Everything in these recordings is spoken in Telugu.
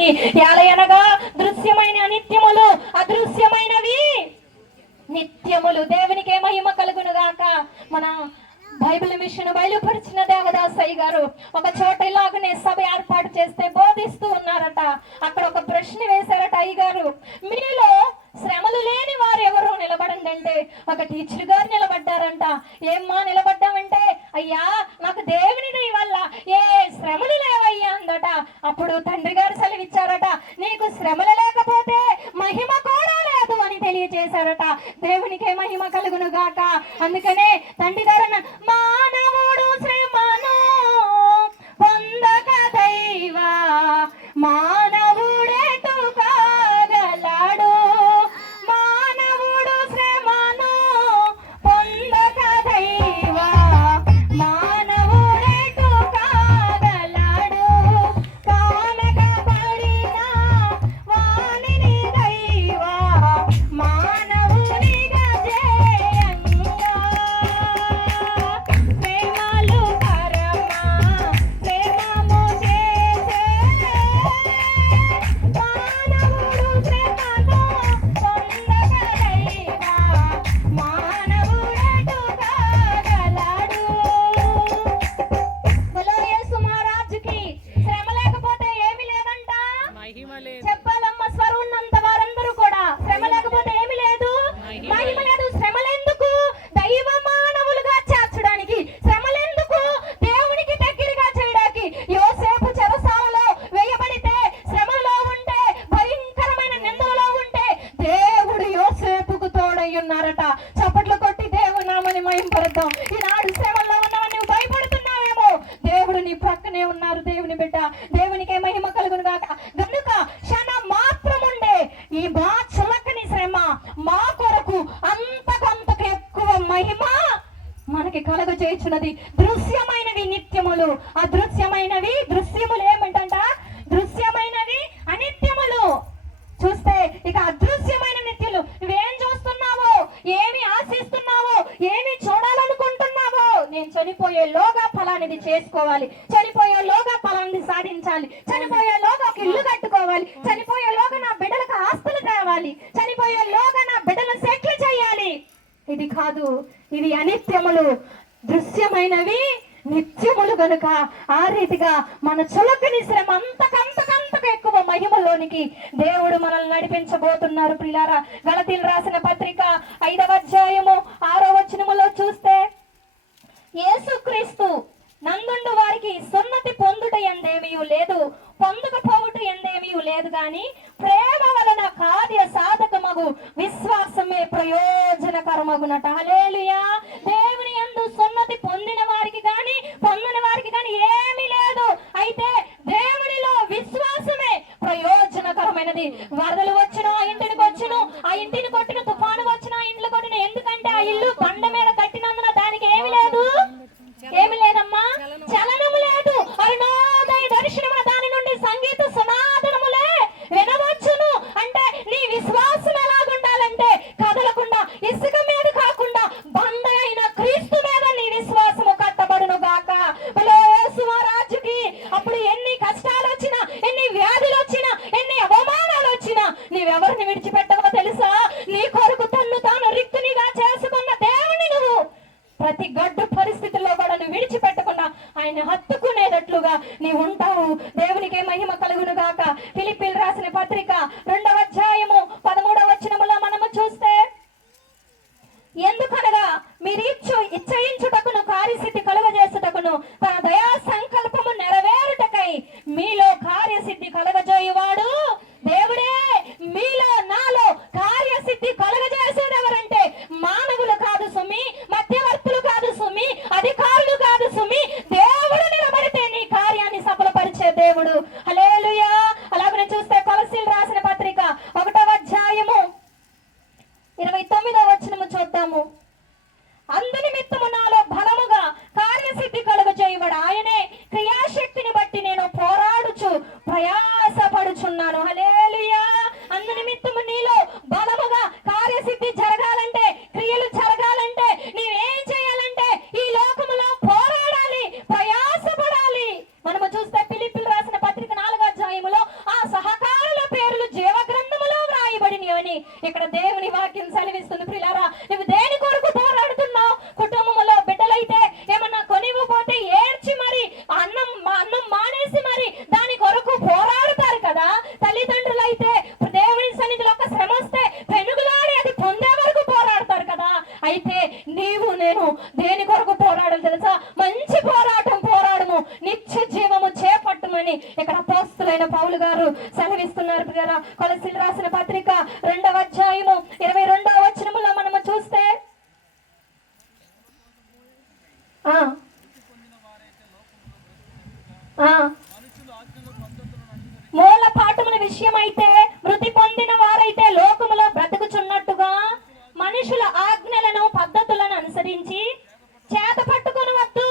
సంగతి ఎలయనగా దృశ్యమైన నిత్యములు, అదృశ్యమైనవి నిత్యములు. దేవునికే మహిమ కలుగును గాక. మన బైబిల్ మిషన్ బయలుపరిచిన దేవదాసయ్య గారు ఒక చోట ఇలాగనే సభ ఏర్పాటు చేస్తే బోధిస్తూ ఉన్నారట. అక్కడ ఒక ప్రశ్న వేశారట అయ్యగారు, మీలో శ్రమలు లేని వారు ఎవరు నిలబడండి అంటే ఒక టీచర్ గారు నిలబడ్డారంట. ఏమ్మా నిలబడ్డామంటే, అయ్యా నాకు దేవుని దయ వల్ల ఏ శ్రమలు లేవయ్యా అందట. అప్పుడు తండ్రి గారు సెలవిచ్చారట, నీకు శ్రమలు లేకపోతే మహిమ కూడా లేదు అని తెలియజేశారట. దేవునికే మహిమ కలుగును గాక. అందుకనే తండ్రి గారు మానవుడు శ్రమను పొందక దైవా మానవుడేటు కాగలడు, మానవుడు శ్రమను పొందక దైవా మానవుడేటు కాగలడు, కానక పడిన వానిని దైవా మానవునిగా చేయంగా, ప్రేమలు పరమ ప్రేమము చేసే మానవుడు శ్రమను పొందక దైవా మానవుడేటు కాగలడు. బలో యేసు మహారాజుకి శ్రమ లేకపోతే ఏమీ లేదంట. చెప్పాలమ్మ స్వరం ఉన్నంత వారందరూ కూడా శ్రమ లేకపోతే ఏమీ లేదు, మహిమ లేదు. శ్రమలెందుకు? దైవ మానవులుగా చేర్చడానికి. శ్రమలెందుకు? దేవునికి దగ్గరగా చేయడానికి. యోసేపు చెరసాలలో వేయబడితే, శ్రమలో ఉంటే, భయంకరమైన నిందలో ఉంటే దేవుడు యోసేపుకు తోడై ఉన్నారట. చప్పట్లు కొట్టి దేవుని నామని మహింపరుద్దాం. ఈనాడు శ్రమల్లో ఉన్నావు, నువ్వు భయపడుతున్నావేమో, దేవుడు నీ ప్రక్కనే ఉన్నారు. దేవుని బిడ్డ, దేవునికే మహిమ కలుగును గాక. గనుక క్షణం మాత్రం ఉండే ఈ మా చులకని శ్రమ మా కొరకు అంతకంతకు ఎక్కువ మహిమ మనకి కలుగజేయుచున్నది. దృశ్యమైనవి నిత్యములు, అదృశ్యమైనవి దృశ్యములు ఏమిటంట? దృశ్యమైనవి అనిత్యములు. చూస్తే ఇక అదృశ్యమైన నిత్యులు. నువ్వేం చూస్తున్నావో, ఏమి ఆశిస్తున్నావో, ఏమి చూడాలనుకుంటున్నావో, నేను చనిపోయేలోగా ఫలానిది చేసుకోవాలి, చనిపోయేలోగా ఫలాన్ని సాధించాలి, చనిపోయేలోగా ఒక ఇల్లు కట్టుకోవాలి, చనిపోయేలోగా నా బిడ్డలకు ఆస్తులు తేవాలి, చనిపోయేలోగా నా బిడ్డలు సెటిల్ చేయాలి. ఇది కాదు, ఇవి అనిత్యములు. దృశ్యమైనవి నిత్యములు గనుక ఆ రీతిగా మన చులకని శ్రమ అంతకంతకంతకు ఎక్కువ మహిమలోనికి దేవుడు మనల్ని నడిపించబోతున్నారు. ప్రియులారా, గలతీయులు రాసిన పత్రిక 5వ అధ్యాయము 6వ వచనములో చూస్తే, యేసుక్రీస్తు నందుండు వారికి సున్నతి పొందుట ఎందేమీ లేదు, పొందకపోవుట ఎందేమీ లేదు గాని ప్రేమ వలన కార్య సాధకమగు విశ్వాసమే ప్రయోజనకరమగునట. హల్లెలూయా. దేవుని యందు సున్నతి పొందిన వారికి గాని పొందని వారికి గాని ఏమీ లేదు. అయితే దేవునిలో విశ్వాసమే ప్రయోజనకరమైనది. వరదలు వచ్చినా ఆ ఇంటికి వచ్చును, ఆ ఇంటిని కొట్టిన తుఫాను వచ్చినా ఆ ఇంట్లో కొట్టిన, ఎందుకంటే ఆ ఇల్లు బండ మీద కట్టినందున దానికి ఏమి లేదు, ఏమి లేదమ్మా, చలనము లేదు. అరుణోదయ దర్శనమున దాని నుండి సంగీత సనాతనములే వినవచ్చును. అంటే నీ విశ్వాసం ఎలాగుండాలంటే కదలకుండా, ఇసుక మీద కాకుండా బండ అయిన క్రీస్తు మీద నీ విశ్వాసము కట్టబడును గాక. యేసు మహారాజుకి అప్పుడు ఎన్ని కష్టాలు వచ్చినా, ఎన్ని వ్యాధులు వచ్చినా, ఎన్ని అవమానాలు వచ్చినా నీవెవరిని విడిచిపెట్టవో తెలుసా? నీ కొరకు తన్ను తాను రిక్తునిగా చేసుకున్న దేవుని నువ్వు ప్రతి గడ్డు పరిస్థితుల్లో కూడా నువ్వు విడిచిపెట్టకుండా ఆయన హత్తుకునేటట్లుగా నీవు ఉంటావు. దేవునికే మహిమ కలుగును గాక. ఫిలిప్పీలు రాసిన పత్రిక 2వ అధ్యాయము 13వ వచనములో మనము చూస్తే, ఎందుకనగా మీరు ఇచ్చయించుటకును కార్యసిద్ధి కలుగజేసుటకును తన దయా సంకల్పము నెరవేరుటకై మీలో కార్యసిద్ధి కలుగజేయువాడు దేవుడే. మీలో నాలో కార్యసిద్ధి కలుగజేసేది ఎవరంటే మానవులు కాదు సుమి, మధ్యవర్తులు కాదు సుమి, అధికారులు కాదు సుమి, దేవుడు నిలబడితే నీ కార్యాన్ని సఫలపరిచే దేవుడు. హల్లెలూయా. అలాగనే చూస్తే కొలస్సీయులు రాసిన పత్రిక 1వ అధ్యాయము 29వ వచనము చూద్దాము. అందునిమిత్తము నాలో బలముగా కార్యసిద్ధి కలుగజేయువాడు ఆయనే, క్రియాశక్తిని బట్టి నేను పోరాడుచు ప్రయాసపడుచున్నాను. హల్లెలూయా. అందునిమిత్తము నీలో బలముగా కార్యసిద్ధి జరగాలంటే, క్రియలు జరగాలంటే నీవేం చేయాలంటే ఈ లోకములో పోరాడాలి, ప్రయాసపడాలి. మనము చూస్తే ఫిలిప్పీలు రాసిన పత్రిక 4వ అధ్యాయములో ఆ సహకారం ఇక్కడ దేవుని వాక్యం సెలవిస్తుంది ప్రియులారా. నువ్వు దేని కొరకు పోరాడుతున్నావు? కుటుంబంలో బిడ్డలైతే ఏమన్నా కొనివ్వకపోతే ఏడ్చి మరి అన్నం మానేసి మరి దాని కొరకు పోరాడుతారు కదా. తల్లిదండ్రులు అయితే దేవుని సన్నిధిలో ఒక శ్రమ వస్తే పెనుగులాడి అది పొందే వరకు పోరాడతారు కదా. అయితే నీవు నేను దేని కొరకు పోరాడాలి తెలుసా? మంచి పోరాటం పోరాడము, నిత్య జీవము చేపట్టమని ఇక్కడ అపోస్తలుడైన పౌలు గారు సెలవిస్తున్నారు ప్రియులారా. కొలస్సీయులకు రాసిన పత్రిక 2వ అధ్యాయము 22వ వచనములో మనము చూస్తే మూల పాఠముల విషయమైతే మృతి పొందిన వారైతే లోకములో బ్రతుకుచున్నట్టుగా మనుషుల ఆజ్ఞలను పద్ధతులను అనుసరించి చేత పట్టుకొనవద్దు,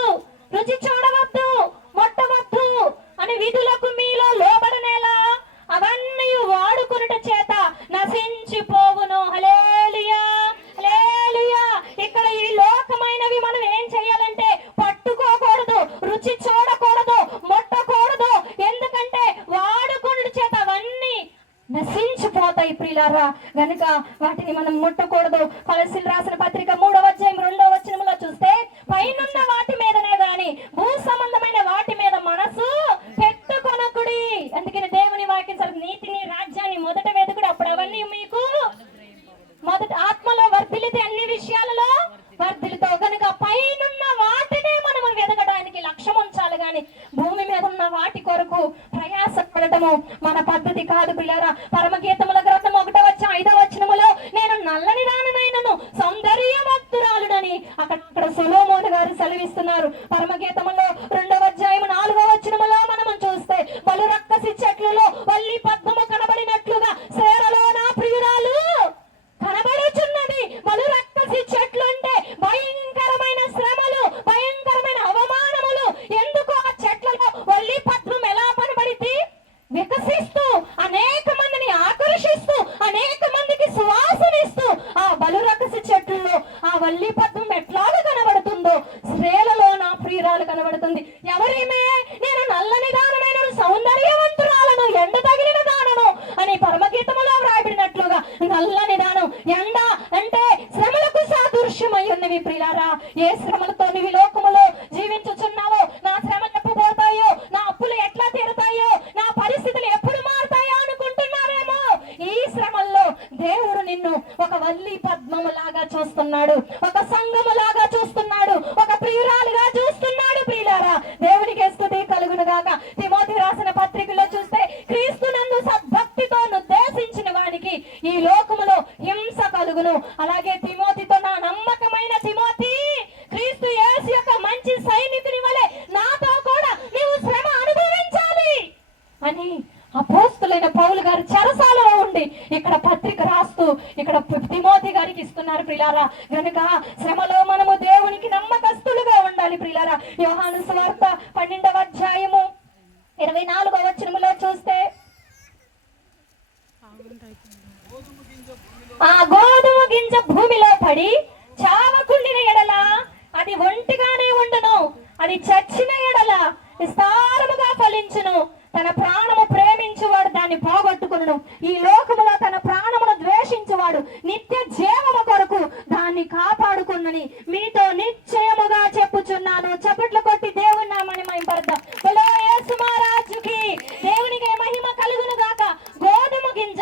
రుచి చూడవద్దు, ముట్టవద్దు అని విధులకు మీలో లోబడనేలా అవన్నీ వాడుకొనుట చేత నశించిపోవును. హల్లెలూయా, హల్లెలూయా. ఇక్కడ ఈ లోకమైనవి మనం ఏం చేయాలంటే పట్టుకోకూడదు, రుచి చూడకూడదు, ముట్టకూడదు. ఎందుకంటే వాడుకొనుట చేత అవన్నీ నశించిపోతాయి ప్రియులారా. గనుక వాటిని మనం ముట్టకూడదు. కొలస్సీయులకు రాసిన పత్రిక 3వ అధ్యాయం 2వ వచనములో చూస్తే పైనున్న వాటి మీదనే గాని భూ సంబంధమైన వాటి మీద మనసు పెట్టుకొనకుడి. అందుకని దేవుని వాక్యం నీతిని రాజ్యాన్ని మొదట వెతుకుడు, అప్పుడు అవన్నీ మీకు మొదట ఆత్మలో వర్ధిల్లితే అన్ని విషయాలలో వర్ధిల్లుతావు. కనుక పైనున్న వాటినే మనం వెతకడానికి లక్ష్యం ఉంచాలి గాని భూమి మీద ఉన్న వాటి కొరకు ప్రయాసపడటము మన పద్ధతి కాదు పిల్లరా. పరమగీతముల గ్రంథం 1వ అధ్యాయం 5వ వచనములో నేను నల్లని దానినైనను సౌందర్యవంతురాలునని అక్కడ సొలొమోను గారు సెలవిస్తున్నారు. పరమగీతములో 2వ అధ్యాయం 4వ వచనములో మనం చూస్తే బలు రక్కసి చెట్లలో వల్లి పద్మము కనబడినట్లుగా సేరలో నా ప్రియురాలు కనబడుచున్నది. బలు రక్కసి చెట్లు అంటే భయంకరమైన శ్రమలు, భయంకరమైన అవమానములు. ఎందుకు ఆ చెట్లలో వల్లి పద్మం ఎలా కనబడితే వికసిస్తూ అనేక మందిని ఆకర్షిస్తూ అనేక మందికి సువాసనిస్తూ ఆ బలురకసి చెట్లలో ఆ వల్లి పద్మం ఎట్లాగా కనబడుతుందో స్త్రీలలో నా ప్రియురాలు కనబడుతుంది. ఎవరేమే? నేను నల్లని దానమైన సౌందర్యవంతురాలను, ఎండ తగిలిన దానను అని పరమగీతములో వ్రాయబడినట్లుగా నల్లని దానం, ఎండ అంటే శ్రమలకు సాదృశ్యమై ఉన్నవి ప్రియులారా. ఏ శ్రమలతో నీవు లోకములో జీవించుచున్నావో, నా శ్రమలు ఎప్పుడు పోతాయో, నా అప్పులు ఎట్లా తీరుతాయో, నా పరిస్థితులు ఎప్పుడు మారుతాయో అనుకుంటున్నారేమో. ఈ శ్రమల్లో దేవుడు నిన్ను ఒక వల్లి పద్మము లాగా చూస్తున్నాడు, ఒక సంఘము లాగా చూస్తున్నాడు, ఒక ప్రియురాలుగా చూస్తున్నాడు ప్రియులారా. దేవునికి స్తుతి కలుగును గాక. తిమోతి రాసిన పత్రికలో చూస్తే క్రీస్తునందు సద్భక్తితో ఉద్దేశించిన వానికి ఈ లోకములో హింస కలుగును. అలాగే తిమోతితో నా నమ్మకమైన తిమోతి, క్రీస్తు యేసు యొక్క మంచి సైనికుని వలె నాతో కూడా నీవు శ్రమ అనుభవించాలి అని అపోస్తలుడైన పౌలు గారు చెరసాలలో ఉండి ఇక్కడ పత్రిక రాస్తూ ఇక్కడ తిమోతి గారికి ఇస్తున్నారు ప్రియులారా. గనుక శ్రమలో మనము దేవునికి నమ్మకస్తులుగా ఉండాలి ప్రియులారా. యోహాను సువార్త 12వ అధ్యాయము 24వ వచనములో చూస్తే ఆ గోధుమ గింజ భూమిలో పడి చావకుండిన ఎడల అది ఒంటిగానే ఉండును, అది చచ్చిన ఎడల విస్తారముగా ఫలించును. తన ప్రాణము ప్రేమించువాడు దాన్ని పోగొట్టుకును, ఈ లోకములో తన ప్రాణమును ద్వేషించువాడు నిత్య జీవము కొరకు దాన్ని కాపాడుకున్నని మీతో నిశ్చయముగా చెప్పుచున్నాను. చప్పట్లు కొట్టి దేవుని నామమున మహిమపరుద్దాం. బలో యేసు మహారాజుకి దేవునికి మహిమ కలుగును గాక. గోధుమ గింజ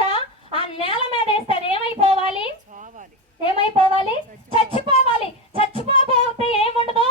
ఆ నేల మీద వేస్తే ఏమైపోవాలి? ఏమైపోవాలి? చచ్చిపోవాలి. చచ్చిపోతే ఏముండదు?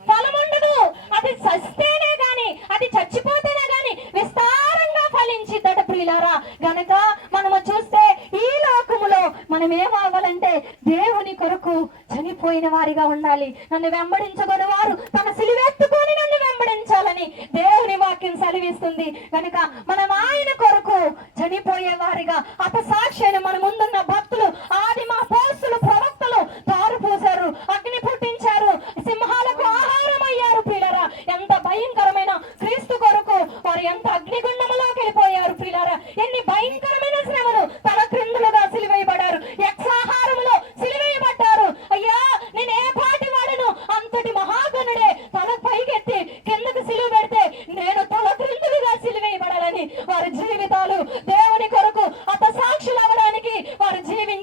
ఫలం ఉండదు. అది చస్తేనే గాని, అది చచ్చిపోతేనే గాని విస్తారంగా ఫలించిద్దట ప్రియులారా. గనక మనము చూస్తే ఈ లోకములో మనం ఏమవ్వాలంటే దేవుని కొరకు చనిపోయిన వారిగా ఉండాలి. నన్ను వెంబడించగొని వారు తన సిలువెత్తుకొని నన్ను వెంబడించాలని దేవుని వాక్యం సెలవిస్తుంది. కనుక మనం ఆయన కొరకు చనిపోయే వారిగా అపసాక్షి మన ముందున్న భక్తులు, ఆదిమ అపోస్తలులు, ప్రవక్తలు తారు పోసారు, అగ్ని పుట్టించారు, సింహాలకు ఆహారం అయ్యారు ప్రియులారా. ఎంత భయంకరమైన క్రీస్తు కొరకు వారు ఎంత అగ్నిగుండములోకి వెళ్ళిపోయారు ప్రియులారా. ఎన్ని భయంకరమైన శ్రమలు తల క్రిందులుగా సిలువేయబడ్డారు, యక్షాహారములో సిలువేయబడ్డారు. అయ్యా నేను ఏ పాటి వాడను, అంతటి మహాగణుడే తల పైకెత్తి కిందకు సిలువ పెడితే నేను తల క్రిందులుగా సిలువేయబడాలని వారి జీవితాలు దేవుని కొరకు అపసాక్షులు అవ్వడానికి వారు జీవించారు.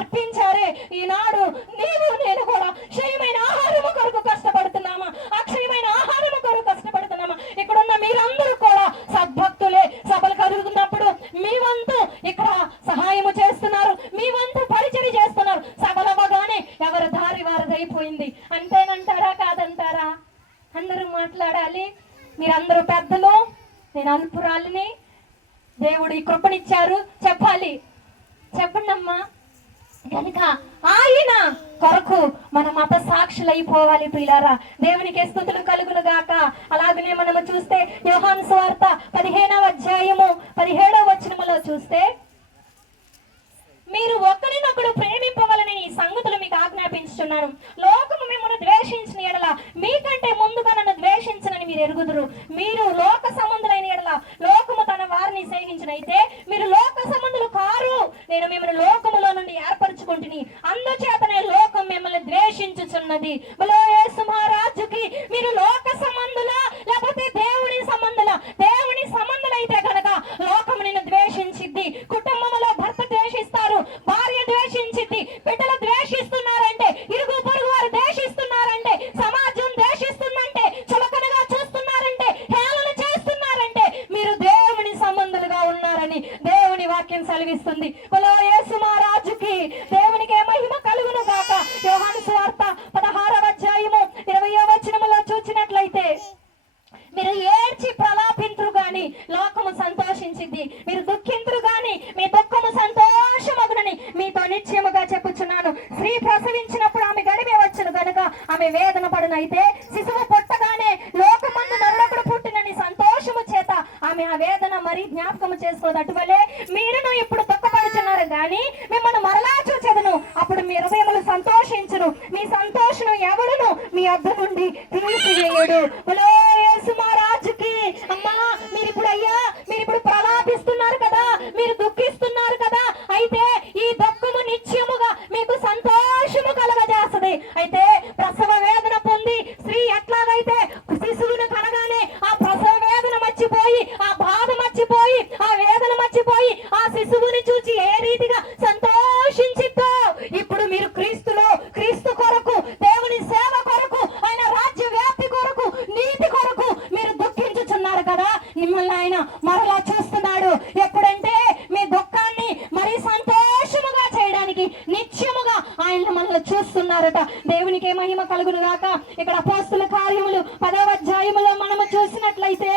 అర్పించారే, ఈనాడు నీవు నేను కూడా క్షయమైన ఆహారము కొరకు కష్టపడుతున్నామా? అక్షయమైన ఆహారము కొరకు కష్టపడుతున్నామా? ఇక్కడున్న మీరందరూ కూడా సద్భక్తులే. సభలు కలుగుతున్నప్పుడు మీ వంతు ఇక్కడ సహాయము చేస్తున్నారు, మీ వంతు పరిచయం చేస్తున్నారు. సభలు అవ్వగానే ఎవరి దారి వారిదైపోయింది. అంతేనంటారా కాదంటారా? అందరూ మాట్లాడాలి. మీరందరూ పెద్దలు, నేను అల్పురాలిని, దేవుడు ఈ కృపనిచ్చారు చెప్పాలి. చెప్పండి అమ్మా. కనుక ఆయన కొరకు మన మత సాక్షులైపోవాలి ప్రియులారా. దేవునికి స్తుతులు కలుగును గాక. అలాగనే మనము చూస్తే యోహాను సువార్త 15వ అధ్యాయము 17వ వచనములో చూస్తే, మీరు ఒకరినొకడు ప్రేమింపవలని ఈ సంగతులు మీకు ఆజ్ఞాపించుచున్నాను. లోకము మిమ్మల్ని ద్వేషించిన ఎడల మీకంటే ముందుగా నన్ను ద్వేషించనని మీరు ఎరుగుదురు. మీరు లోక సంబంధులైన ఎడల లోకము తన వారిని సేవించినైతే మీరు లోక సంబంధులు కారు. నేను మిమ్మల్ని లోకములో నుండి ఏర్పరచుకుంటుని, అందుచేతనే లోకం మిమ్మల్ని ద్వేషించుచున్నది. బలో యేసు మహారాజుకి. మీరు లోక సంబంధులా లేకపోతే దేవుని సంబంధులా? దేవుని సంబంధులైతే కనుక లోకము నిన్ను ద్వేషించిద్ది. కుటుంబంలో భర్త ద్వేషిస్తారు, భార్య ద్వేషించిద్ది, బిడ్డలు ద్వేషిస్తున్నారంటే, ఇరుగు పొరుగు వారు ద్వేషిస్తున్నారంటే, సమాజం ద్వేషిస్తుందంటే, చులకనగా చూస్తున్నారంటే, హేళన చేస్తున్నారంటే మీరు దేవుని సంబంధులుగా ఉన్నారని దేవుని వాక్యం సెలవిస్తుంది. బలో యేసు మహారాజుకి. దేవునికి మహిమ కలుగును గాక. యోహాను సువార్త 16వ అధ్యాయము 20వ వచనములో చూచినట్లయితే, మీరు ఏడ్చి ప్రలాపింతురు గాని లోకము సంతోషించింది, మీరు దుఃఖింతురు గాని మీ దుఃఖము సంతోషమగునని మీతో నిశ్చయముగా చెప్పుచున్నాను. స్త్రీ ప్రసవించినప్పుడు ఆమె గడిపే వచ్చును గనుక ఆమె వేదన పడునైతే, శిశువు పుట్టగానే లోకమందు నరుడొకడు పుట్టినని సంతోషము చేత ఆమె ఆ వేదన మరి జ్ఞాపకము చేసుకోదు. అటువలే మీరును ఇప్పుడు దుఃఖపడుచున్నారు గాని మిమ్మల్ని మరలా చూచెదను, అప్పుడు మీ హృదయములు సంతోషించును, మీ సంతోషం ఎవడును మీ వద్ద నుండి తీసివేయడు. యేసు మహారాజుకి. అమ్మా, మీరు ఇప్పుడు ప్రలాపిస్తున్నారు కదా, మీరు దుఃఖిస్తున్నారు కదా, అయితే ఈ దుఃఖము నిత్యముగా మీకు సంతోషము కలగజేస్తది. అయితే ప్రసవ వేదన పొంది స్త్రీ ఎట్లాగైతే శిశువును కనగానే ఆ ప్రసవ వేదన మర్చిపోయి, ఆ బాధ మర్చిపోయి, ఆ వేదన మర్చిపోయి ఆ శిశువుని చూచి ఏ రీతిగా సంతోషించిద్దో, ఇప్పుడు మీరు క్రీస్తులో, క్రీస్తు కొరకు, దేవుని సేవ కొరకు, ఆయన రాజ్య వ్యాప్తి కొరకు, నీతి కొరకు మీరు దుఃఖించుచున్నారు కదా, మిమ్మల్ని ఆయన మరలా చూస్తున్నాడు. ఎప్పుడంటే మీ దుఃఖాన్ని మరి సంతోషముగా చేయడానికి నిత్యముగా ఆయన మనల్ని చూస్తున్నారట. దేవునికి మహిమ కలుగును గాక. ఇక్కడ అపోస్తుల కార్యములు 10వ అధ్యాయములో మనము చూసినట్లయితే,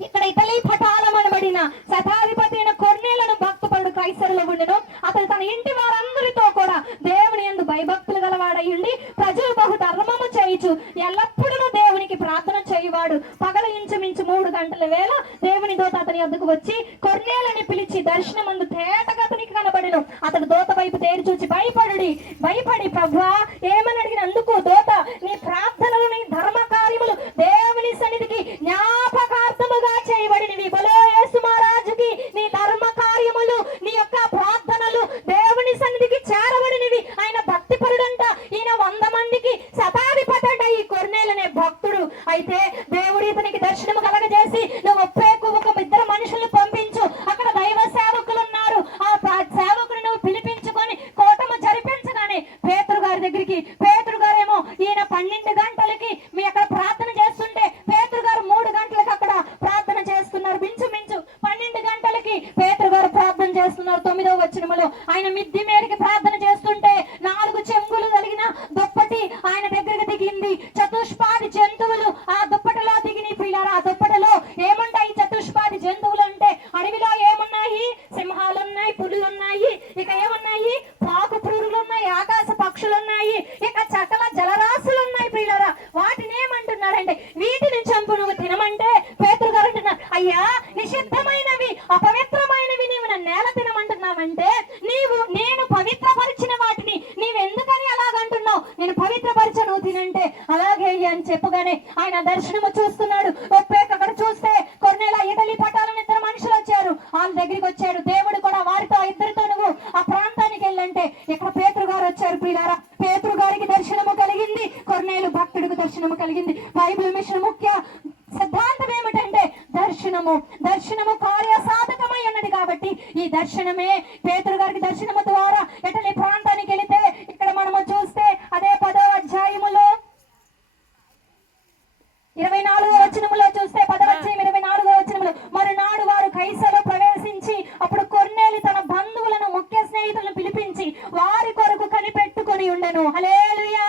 ఇక్కడ ఇటలీ పటాలం అనబడిన శతాధిపతి అయిన కొర్నేలను భక్తపరుడు కైసరులో ఉండెను. అతడు తన ఇంటి వారందరితో కూడా దేవుని యందు భయభక్తులు గలవాడయుండి ప్రజలు బహు ధర్మము చేయుచు ఎల్లప్పుడూ దేవునికి ప్రార్థన చేయువాడు. పగల ఇంచుమించు 3 గంటల వేళ దేవుని దూత అతని వద్దకు వచ్చి కొర్నేలని పిలిచి దర్శనమందు తేటగా అతనికి కనబడెను. అతడు దూత వైపు తేరి చూచి భయపడి ప్రభువా ఏమని అడిగినందుకు దూత, నీ ప్రార్థనలు, నీ ధర్మ కార్యములు దేవుని సన్నిధికి జ్ఞాపకార్థముగా చేయబడినవి. బలో యేసు మహారాజుకి. నీ ధర్మ కార్యములు, నీ యొక్క ప్రార్థనలు దేవుని సన్నిధికి చేరబడినవి. ఆయన భక్తి పరుడంట. ఈయన 100 మందికి శతాధిపతి అంట ఈ కొర్నేలనే భక్తుడు. అయితే దేవుడు ఇతనికి దర్శనము కలగజేసి, నువ్వు ఒక 2 మనుషులను పంపించు, అక్కడ దైవ సేవకులు ఉన్నారు, ఆ సేవకుని నువ్వు పిలిపించుకొని కోటము జరిపించగానే పేతురు గారి దగ్గరికి, పేతురు గారేమో ఈయన 12 గంటలకి మీ అక్కడ ప్రార్థన చేస్తుంటే పేతురు గారు 3 గంటలకి అక్కడ ప్రార్థన చేస్తున్నారు. మించు 12 గంటలకి పేతురు గారు ప్రార్థన చేస్తున్నారు. 9వ వచనములో ఆయన మిద్ది మేరకు ప్రార్థన చేస్తుంటే 4 చెంగులు కలిగిన దుప్పటి ఆయన దగ్గరికి దిగింది. చతుష్పాది జంతువులు ఆ దుప్పటిలో దిగిన పిల్లలు. ఆ దుప్పటిలో ఏముంటాయి? చతుష్పాది జంతువులు అంటే అడవిలో ఏమున్నాయి? సింహాలు ఉన్నాయి, పులులు ఉన్నాయి, ఇక ఏమున్నాయి? పాకు పురుగులు ఉన్నాయి, ఆకాశ పక్షులు ఉన్నాయి, ఇక చకల జలరాశులు ఉన్నాయి ప్రియులారా. వాటిని ఏమంటున్నారంటే, వీటిని చంపు నువ్వు తినమంటే పేతురు గారు అంటున్నారు, అయ్యా నిషిద్ధమైనవి, అపవిత్రమైనవి నీవు నన్ను నేల తినమంటున్నావంటే, నేను పవిత్రపరిచిన వాటిని నీవెందుకని అలాగంటున్నావు? నేను పవిత్రపరిచను, నువ్వు తినంటే అలాగే అని చెప్పగానే ఆయన దర్శనము చూస్తున్నాడు. అక్కడ చూస్తే కొర్నేల ఇటలీ పటాలను 2 మనుషులు వచ్చారు. వాళ్ళ దగ్గరికి వచ్చాడు. దేవుడు కూడా వారితో, 2తో నువ్వు ఆ ప్రాంతానికి వెళ్ళంటే ఇక్కడ పేతురు గారు వచ్చారు ప్రియులారా. పేతురు గారికి దర్శనము కలిగింది, కొర్నేలు భక్తుడికి దర్శనము కలిగింది. బైబిల్ మిషన్ ముఖ్య సిద్ధాంతం ఏమిటంటే దర్శనము కార్య సాధకమై ఉన్నది కాబట్టి కాబట్టి ఈ దర్శనమే పేతురు గారికి దర్శనము ద్వారా ఎటలి ప్రాంతానికి వెళితే ఇక్కడ మనము చూస్తే అదే 10వ అధ్యాయములో 24వ వచనములో చూస్తే 10వ అధ్యాయం 24వ వచనములో మరునాడు వారు కైసలో ప్రవేశించి అప్పుడు కొర్నేలి తన బంధువులను ముఖ్య స్నేహితులను పిలిపించి వారి కొరకు కనిపెట్టుకొని ఉండెను. హల్లెలూయా.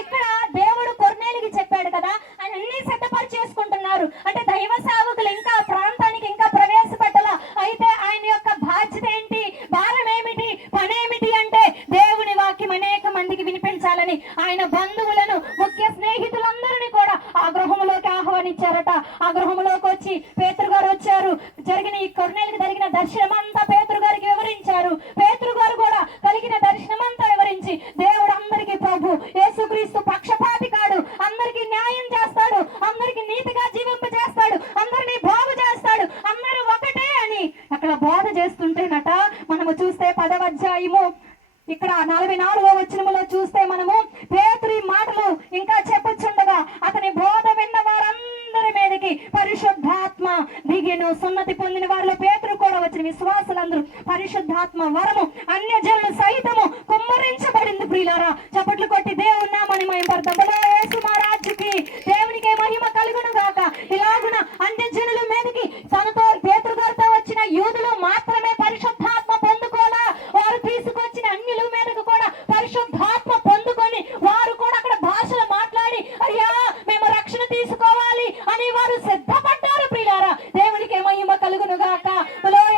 ఇక్కడ దేవుడు కొర్నేలికి చెప్పాడు కదా, ఆయన అన్ని సిద్ధపరిచేసుకుంటున్నారు. అంటే దైవ సేవకులు ఇంకా ప్రాంతానికి ఇంకా ప్రవేశపెట్టాల. అయితే ఆయన యొక్క బాధ్యత ఏంటి, భారం ఏమిటి, పనేమిటి అంటే దేవుని వాక్యం అనేక మందికి వినిపించాలని ఆయన బంధువులను ముఖ్య స్నేహితులందరినీ కూడా ఆ గృహంలోకి ఆహ్వానించారట. ఆ గృహంలోకి వచ్చి పేతురు గారు వచ్చారు. జరిగిన ఈ కొర్నేలికి జరిగిన దర్శనం అంతా పేతురు గారికి వివరించారు. పేతురు గారు కూడా కలిగిన దర్శనం అంతా వివరించి దేవుడు అందరికీ ప్రభు యేసుక్రీస్తు పక్షపాతి కాడు, అందరికీ న్యాయం చేస్తాడు, అందరికీ నీతిగా జీవింపజేస్తాడు, అందరినీ బాగు చేస్తాడు, అందరూ ఒకటే అని అక్కడ బోధ చేస్తుంటేనట మనము చూస్తే 10వ అధ్యాయము ఇక్కడ 44వ వచనములో చూస్తే మనము పేతురు మాటలు ఇంకా చెప్పుచుండగా అతని బోధ విన్న వారందరి మీదకి పరిశుద్ధాత్మ దిగిను. సున్నతి పొందిన వారిలో పేతురు కూడా వచ్చిన విశ్వాసులందరూ పరిశుద్ధాత్మ వరము అన్యజనులు సైతము కుమ్మరించబడింది. ప్రియులారా చప్పట్లు కొట్టి దేవుని నామమున మహిమపరచుదాం. యేసు మహారాజుకి దేవునికే మహిమ కలుగును గాక. ఇలాగున అన్యజనుల మీదకి తనతో పేతురు గారితో వచ్చిన యూదులు మాత్రమే పరిశుద్ధాత్మ పొందుకోలా, వారు తీసుకొచ్చిన అన్యుల మీదకు కూడా పరిశుద్ధాత్మ పొందుకొని వారు కూడా అక్కడ భాషలు మాట్లాడి అయ్యా మేము రక్షణ తీసుకోవాలి అని వారు సిద్ధపడ్డారు. ప్రియులారా దేవునికి మహిమ కలుగును గాక.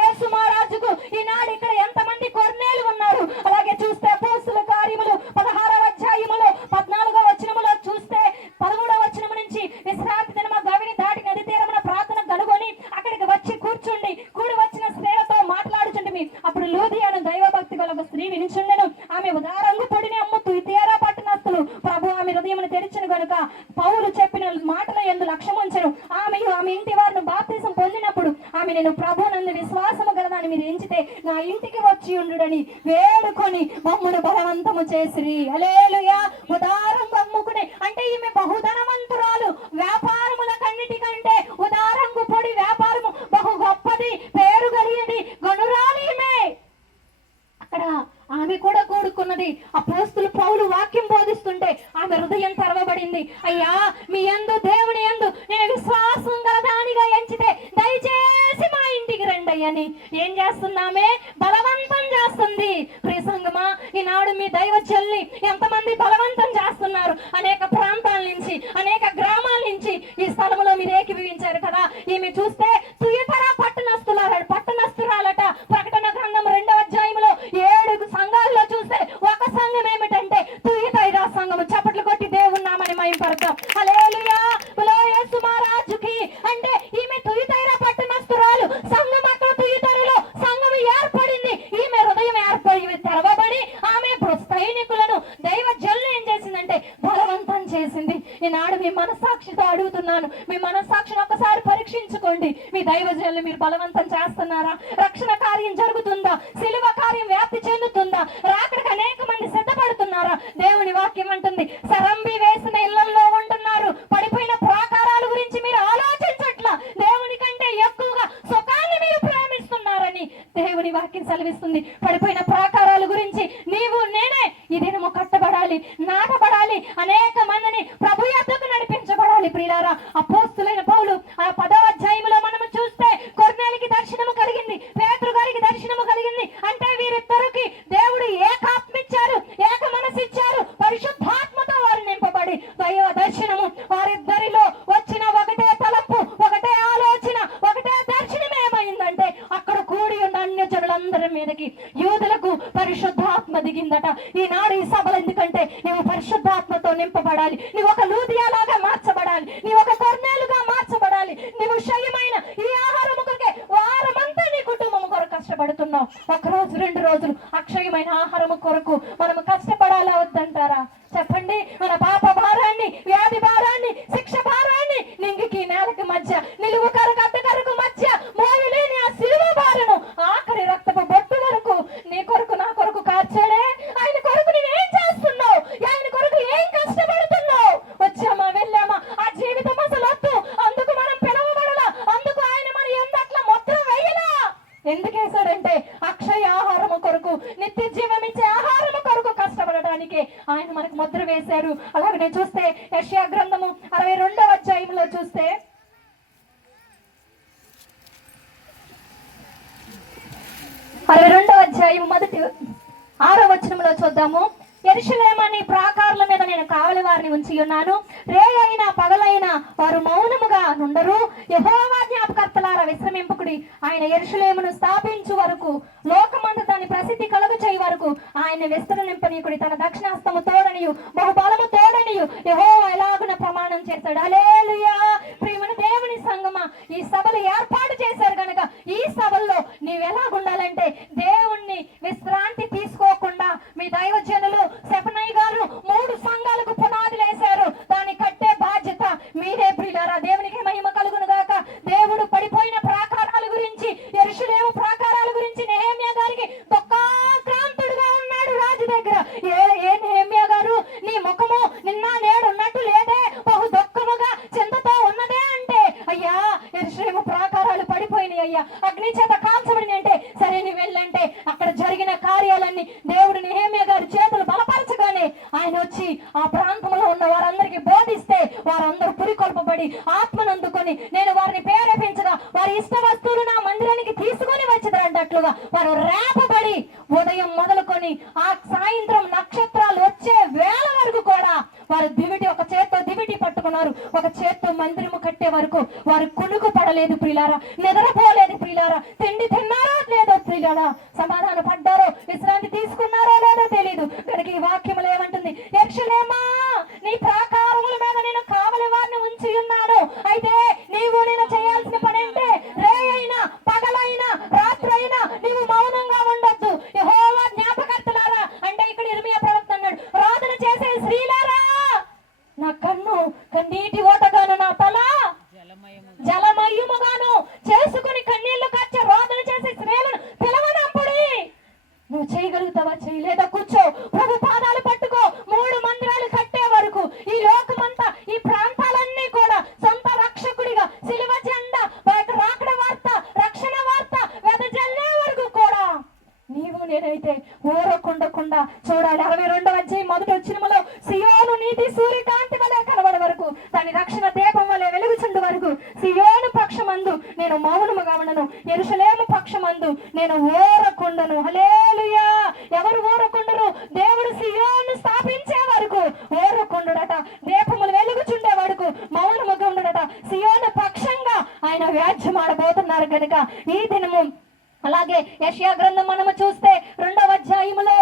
యేసు మహారాజుకు ఈనాడు ఇక్కడ ఎంతమంది కొర్నేలు ఉన్నారు. అలాగే చూస్తే అపోస్తలుల కార్యములు 16వ అధ్యాయములో 14వ వచనములో చూస్తే 13వ వచనము నుంచి విశ్రాంతి దినమ గవిని దాటి నది తీరమున ప్రార్థన కనుగొని అక్కడికి వచ్చి కూర్చుండి కూడి వచ్చిన స్త్రీలతో మాట్లాడుచుండిమి. అప్పుడు లూదియాను దైవభక్తి గల ఒక స్త్రీ వినిచుండెను. ఆమె ఉదారంగు పొడిని అమ్ము తుయతీరా పట్టణస్థులు. ప్రభు ఆమె హృదయమును తెరిచెను గనుక పౌలు చెప్పిన మాటల యందు లక్ష్యముంచెను. ఆమె ఇంటి వారిని బాప్తిసం పొందినప్పుడు ఆమె నేను ప్రభునందు విశ్వాసము గలదాన్ని మీరు ఎంచితే నా ఇంటికి వచ్చి ఉండుడని వేడుకొని మమ్మును బలవంతము చేసిరి. హల్లెలూయా. ఉదారంగా అమ్ముకునే అంటే ఈమె బహుధనవంతురాలు. వ్యాపారముల కన్నిటికంటే ఉదారంగు పొడి వ్యాపారము బహు గొప్పది, పేరు కలిగినది, గనురాలు ఈమె. అక్కడ ఆమె కూడా కూడుకున్నది. అపోస్తలులు పౌలు వాక్యం బోధిస్తుంటే ఆమె హృదయం తెరవబడింది. అయ్యా మీ యందు దేవుని యందు నేను విశ్వాసం గలదానిగా ఎంచితే దయచేసి మా ఇంటికి రండి అని ఏం చేస్తున్నామే, బలవంతం చేస్తుంది. ప్రియ సంగమా ఈనాడు మీ దైవ చెల్లి ఎంతమంది బలవంతం చేస్తున్నారు. అనేక ప్రాంతాల నుంచి అనేక గ్రామాల నుంచి ఈ స్థలంలో మీరు ఏకీభవించారు కదా. ఈమె చూస్తే తుయతరా పట్టణస్థురాలట. ప్రకటన గ్రంథం 2వ అధ్యాయంలో 7 సంఘాల్లో చూస్తే ఒక సంఘం ఏమిటంటే తుయతైరా సంఘము. చప్పట్లు కొట్టి దేవుని నామమున మహిమపరచుదాం. హల్లెలూయా. యేసు మహారాజుకి అంటే ఈమె తుయతైరా పట్టణస్థురాలు. సంఘం అక్కడ తుయతైరలో సంఘం ఏర్పడింది. ఈమె హృదయం ఏర్పడి తెరవబడి ఆమె సైనికులను దైవ జల్లు ఏం చేసిందంటే బలవంతం చేసింది. ఈనాడు మీ మనస్సాక్షితో అడుగుతున్నాను, మీ మనస్సాక్షిని ఒకసారి పరీక్షించుకోండి. మీ దైవ జల్లు మీరు బలవంతం చేస్తున్నారా? రక్షణ కార్యం జరుగుతుందా? సిలువ కార్యం వ్యాప్తి చెందుతుందా? రాకడికి అనేక మంది సిద్ధపడుతున్నారా? దేవుని వాక్యం అంటుంది సరంబి వేసిన ఇళ్లలో ఉంటున్నారు. పడిపోయిన ప్రాకారాల గురించి మీరు ఆలోచించట్లా. దేవుని కంటే ఎక్కువగా సుఖాన్ని మీరు ప్రేమిస్తున్నారని దేవుని వాక్యం సెలవిస్తుంది. పడిపోయిన ప్రాకారాల గురించి నీవు నేనే ఈ దినము కట్టబడాలి, నాటబడాలి, అనేక మందిని ప్రభు యొద్దకు నడిపించబడాలి. ప్రియులారా అపోస్తలులైన పౌలు ఆ 10వ అధ్యాయంలో మనము చూస్తే కొర్నేలికి దర్శనము కలిగింది, పేతురు గారికి దర్శనము కలిగింది. అంటే వీరిద్దరికి దేవుడు ఏకాత్మిచ్చారు, ఏక మనసిచ్చారు. పరిశుద్ధాత్మతో వారు నింపబడి దైవ దర్శనము వారిద్దరిలో వచ్చిన ఒకటే తలంపు, ఒకటే ఆలోచన, ఒకటే దర్శనం ఏమైందంటే అక్కడ కూడి ఉన్న అన్యజనులందరి మీదకి యూదులకు పరిశుద్ధాత్మ దిగిందట. ఈనాడు ఈ సభలు ఎందుకంటే నువ్వు పరిశుద్ధాత్మతో నింపబడాలి, నువ్వు ఒక లూదియాలాగా మార్చబడాలి, నీవు ఒక కొర్నేలుగా మార్చబడాలి. నువ్వు క్షయమైన ఈ ఆహారము కొరకే వారమంతా నీ కుటుంబం కొరకు కష్టపడుతున్నావు. 1 రోజు 2 రోజులు అక్షయమైన ఆహారము కొరకు మనము కష్టపడాలా వద్దంటారా? చెప్పండి. మన పాప భారాన్ని, వ్యాధి భారాన్ని, శిక్ష భారాన్ని నింగికి నేలకి మధ్య, నిలువు కరకు అడ్డకరకు మధ్య మోయలేని ఆ సిలువ భారను ఆఖరి రక్తపు బొట్టు వరకు నీ కొరకు నా కొరకు కార్చాడే. ఆయన కొరకు నేనేం చేస్తున్నావు? ఆయన కొరకు ఏం కష్టపడుతున్నావు? వచ్చామా వెళ్ళామా? ఆ జీవితం అసలు వద్దు. అందుకు మనం పిలవబడలా, అందుకు ఆయన మన ఎందట్లా ముద్ర వేయలా. ఎందుకు వేశాడంటే అక్షయ ఆహారము కొరకు, నిత్య జీవం ఇచ్చే ఆహారము కొరకు కష్టపడడానికి ఆయన మనకు ముద్ర వేశారు. అలాగనే చూస్తే యెషయా గ్రంథము 62వ అధ్యాయంలో చూస్తే 62వ అధ్యాయం 6వ వచనంలో చూద్దాము. యెరూషలేము నీ ప్రాకారాల మీద నేను కావలి వారిని ఉంచి ఉన్నాను, రే అయినా పగలైనా వారు మౌనముగా నుండరు. యెహోవా జ్ఞాపకర్తలారా విశ్రమింపుకుడి. ఆయన యెరూషలేమును స్థాపించు వరకు, లోకమందు దాని ప్రసిద్ధి కలుగు చేయి వరకు ఆయన విస్తరింపనీకుడి. తన దక్షిణాస్తము తోడనియు బహుబలము తోడనియు యెహోవా ఎలాగున ప్రమాణం చేశాడు. హల్లెలూయా. ప్రియమైన దేవుని సంగమా, ఈ సభలు ఏర్పాటు చేశారు కనుక ఈ సభల్లో నీవు ఎలాగుండాలంటే దేవుణ్ణి విశ్రాంతి తీసుకోకుండా, మీ దైవజనులు సెపనయ్య గారు 3 సంఘాలకు పునాదులు వేశారు, దాన్ని కట్టే బాధ్యత మీరే ప్రియులారా. దేవునికి మహిమ కలుగును గాక. దేవుడు పడిపోయిన ప్రాకారాల గురించి, యెరూషలేము ప్రాకారాల గురించి నెహెమ్యా గారికి దుఃఖాక్రాంతుడుగా ఉన్నాడు రాజు దగ్గర. ఏ నెహెమ్యా గారు, నీ ముఖము నిన్న నేడు ఉన్నట్టు లేదే, బహు దుఃఖముగా చింతతో ఉన్నదే అంటే, అయ్యా యెరూషలేము ప్రాకారాలు పడిపోయినాయి అయ్యా, అగ్ని చేత కాల్చబడినాయి అంటే, సరే నీ వెళ్ళంటే అక్కడ జరిగిన కార్యాలన్నీ దేవుడు నెహెమ్యా గారి చేతులు బలపరచగానే ఆయన వచ్చి ఆ ప్రాంతంలో ఉన్న వారందరికీ బోధిస్తే వారందరూ పురికొల్పబడి ఆత్మనందుకొని, నేను వారిని ప్రేరేపించగా వారి ఇష్ట వస్తువులు నా మందిరానికి తీసుకొని వచ్చేదన్నట్లుగా వారు రేపబడి ఉదయం మొదలుకొని ఆ సాయంత్రం నక్షత్రాలు వచ్చే వేళ వరకు కూడా వారు ఒక చేత్తో దివిటి పట్టుకున్నారు, ఒక చేత్తో మందిరము కట్టే వరకు వారు కునుకు పడలేదు ప్రియులారా, నిద్రపోలేదు ప్రియులారా, తిండి తిన్నారో లేదో ప్రియులారా, సమాధాన పడ్డారో విశ్రాంతి తీసుకున్నారో లేదో తెలియదు కనుక ఈ వాక్యములు ఏమంటుంది, యెరూషలేమా నీ ప్రాకారముల మీద నేను కావలి వారిని ఉంచి ఉన్నాను. అయితే నీవు నేను చేయాల్సిన పని అంటే రే అయినా పగలైనా రాత్రైనా నీవు మౌనంగా ఉండొద్దు. యెహోవా జ్ఞాపకర్తలారా అంటే ఇక్కడ ఇర్మియా ప్రవక్త అన్నాడు, ప్రార్థన చేసే స్త్రీలారా నా కన్ను కన్నీటి ఓటగాను, నా తల జలమయముగాను చేసుకుని కన్నీళ్లు కచ్చే రోదన చేసే స్త్రీలను పిలవనప్పుడే నువ్వు చేయగలుగుతావా? చేయలేదా? కూర్చో, ప్రభు పాదాలు పట్టుకో. 3 మందిరాలు కట్టే వరకు ఈ లోకమంతా, ఈ ప్రాంతాలన్నీ కూడా సొంత రక్షకుడిగా సిలువ జెండా రాకడ వార్త, రక్షణ వార్త వెదజల్లే వరకు కూడా నీవు నేనైతే ఊరకుండకుండా చూడాలి. 62వ అధ్యాయం 1వ వచనములో సియోను నీతి సూర్యకాంతి వలె కనబడే వరకు, దాని రక్షణ దీపం వలె వెలుగుచుండు వరకు సియోను పక్షమందు నేను మౌనముగా ఉండను, యెరూషలేము పక్షమందు నేను ఊరకుండను. హల్లెలూయా. ఎవరు ఊరకుండరు? దేవుడు సియోను స్థాపించే వరకు ఊరకుండుడట, దీపములు వెలుగుచుండే వరకు మౌనముగా ఉండడట. సియోను పక్షంగా ఆయన వ్యాజ్యమాడబోతున్నారు కనుక ఈ దినము. అలాగే యెషయా గ్రంథం మనము చూస్తే 2వ అధ్యాయములో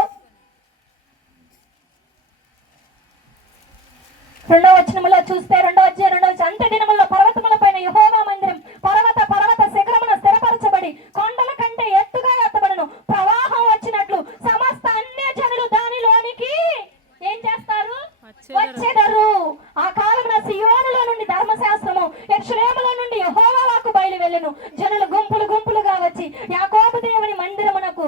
2వ వచనములో చూస్తే 2వ అధ్యాయం 2వ వచనం, అంత్య దినముల్లో పర్వతముల పైన యెహోవా మందిరం పర్వత శిఖరమున స్థిరపరచబడి కొండల కంటే ఎత్తుగా ఎత్తబడును. ప్రవాహం వచ్చినట్లు సమస్త అన్య జనులు దానిలోనికి ఏం చేస్తారు? వచ్చేదరు. ఆ కాలమున సియోనులో నుండి ధర్మశాస్త్రము, యెరూషలేములో నుండి యెహోవా వాక్కు బయలు వెళ్ళెను. జనులు గుంపులు గుంపులుగా వచ్చి యాకోబు దేవుని మందిరమునకు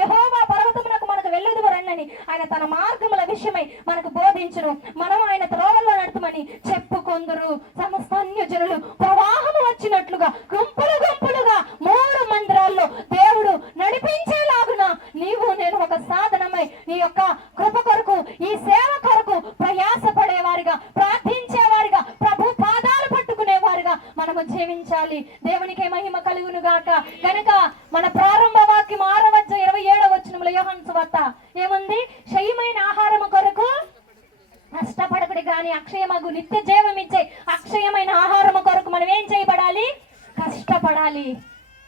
యెహోవా పర్వతమునకు మనకు వెళ్ళుదుము రండని ఆయన తన మార్గముల విషయమై మనకు బోధించును. మనం ఆయన త్రోవల్లో నడుతుమని చెప్పుకొందురు. సమస్త అన్య జనులు ప్రవాహము వచ్చినట్లుగా గుంపులు గుంపులుగా 3 మందిరాల్లో దేవుడు నడిపించేలాగున నీవు నేను ఒక సాధనమై నీ యొక్క కృప కొరకు, ఈ సేవ కొరకు ప్రయాసపడేవారిగా, ప్రార్థించేవారిగా, ప్రభు పాదాలు పట్టుకునేవారిగా మనము జీవించాలి. దేవునికి మహిమ కలుగును గాక. కనుక మన ప్రారంభ వాక్యం 6వ అధ్యాయం 27వ వచనంలో యోహాను సువార్త ఏముంది? క్షయమైన ఆహారము కొరకు కష్టపడకుడి గాని అక్షయమగు నిత్య జీవం ఇచ్చే అక్షయమైన ఆహారము కొరకు మనం ఏం చేయబడాలి? కష్టపడాలి.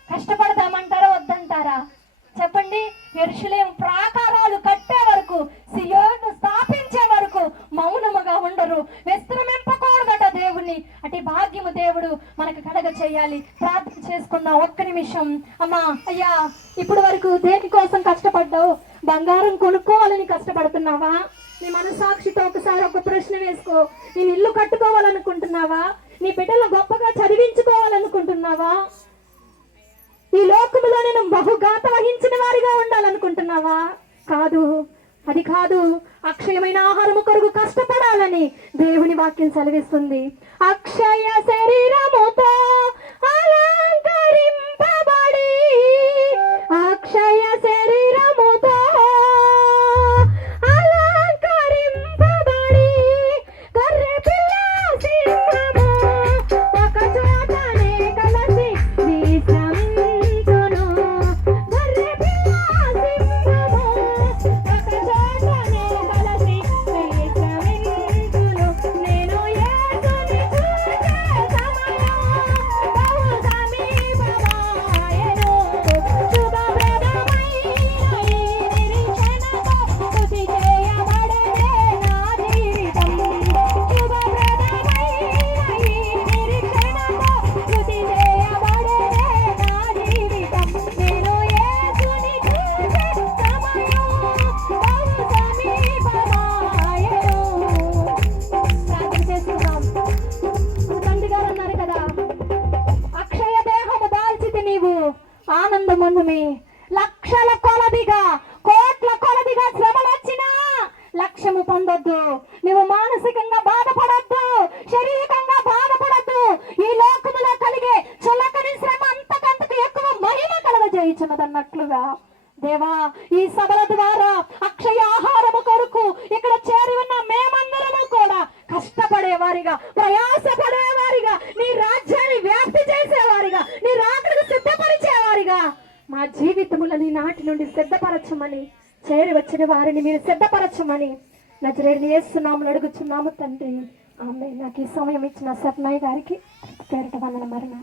కష్టపడదామంటారా వద్దంటారా? చెప్పండి. యెరూషలేము ప్రాకారాలు కట్టే వరకు, సియోను స్థాపించే వరకు మౌనముగా ఉండరు, విశ్రమింపకూడదట దేవుణ్ణి. అటు భాగ్యము దేవుడు మనకు కలగ చేయాలి. ప్రార్థన చేసుకుందాం ఒక్క నిమిషం. అమ్మా, అయ్యా, ఇప్పుడు వరకు దేనికోసం కష్టపడ్డావు? బంగారం కొనుక్కోవాలని కష్టపడుతున్నావా? నీ మనసాక్షితో ఒకసారి ఒక ప్రశ్న వేసుకో. నేను ఇల్లు కట్టుకోవాలనుకుంటున్నావా? నీ బిడ్డలు గొప్పగా చదివించుకోవాలనుకుంటున్నావా? ఈ లోకములో నేను బహుఘాత వహించిన వారిగా ఉండాలనుకుంటున్నావా? కాదు, అది కాదు. అక్షయమైన ఆహారము కొరకు కష్టపడాలని దేవుని వాక్యం సెలవిస్తుంది. అక్షయ శరీరముతో అలంకరింపబడి ముందుమి లక్షల కొలదిగా కోట్ల కొలదిగా శ్రమలు వచ్చినా లక్ష్యము పొందొద్దు. నువ్వు మానసికంగా బాధపడొద్దు, శారీరకంగా బాధపడొద్దు. ఈ లోకములో కలిగే చులకని శ్రమ అంతకంతకు ఎక్కువ మహిమ కలగజేయుచున్నదన్నట్లుగా దేవా, ఈ సభల ద్వారా అక్షయ ఆహారము కొరకు ఇక్కడ చేరి ఉన్న మేమందరము కూడా కష్టపడేవారిగా, ప్రయాసపడేవారిగా, నీ రాజ్యాన్ని వ్యాప్తి చేసేవారిగా, నీ రాకడకు సిద్ధపరిచేవారిగా మా జీవితములని నాటి నుండి సిద్ధపరచమని, చేరి వచ్చిన వారిని మీరు సిద్ధపరచమని నజరేయుడైన యేసు నామములో అడుగుచున్నాము తండ్రి. ఆమేన్. నాకు ఈ సమయం ఇచ్చిన సత్నాయ్ గారికి పేరిట వందనములు.